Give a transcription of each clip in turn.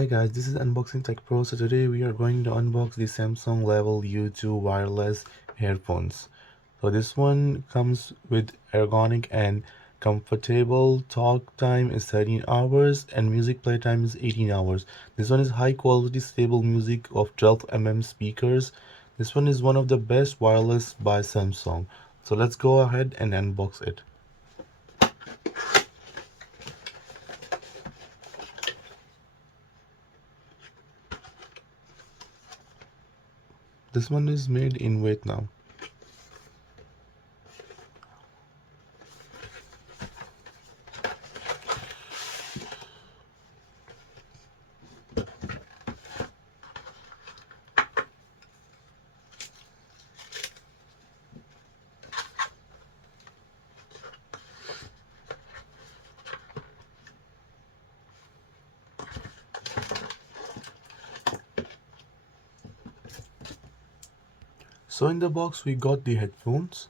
Hi guys, this is Unboxing Tech Pro. So today we are going to unbox the Samsung Level U2 wireless earphones. So this one comes with ergonomic and comfortable. Talk time is 13 hours and music play time is 18 hours. This one is high quality stable music of 12 speakers. This one is one of the best wireless by Samsung. So let's go ahead and unbox it. This one is made in Vietnam. So in the box we got the headphones.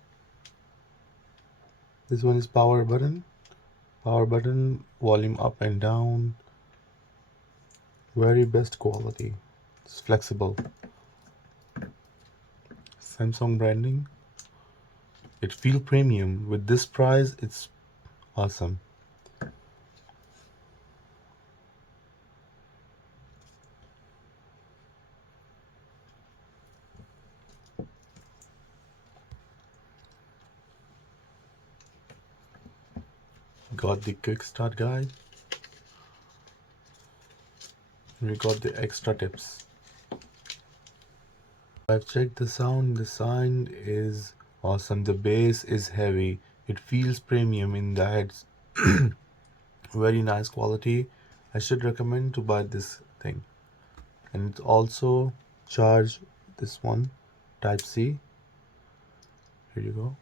This one is power button, volume up and down, very best quality. It's flexible. Samsung branding. It feel premium. With this price, it's awesome. Got the quick start guide. We got the extra tips. I've checked the sound. The sound is awesome. The bass is heavy. It feels premium in that. Very nice quality. I should recommend to buy this thing. And it's also charge this one type C. Here you go.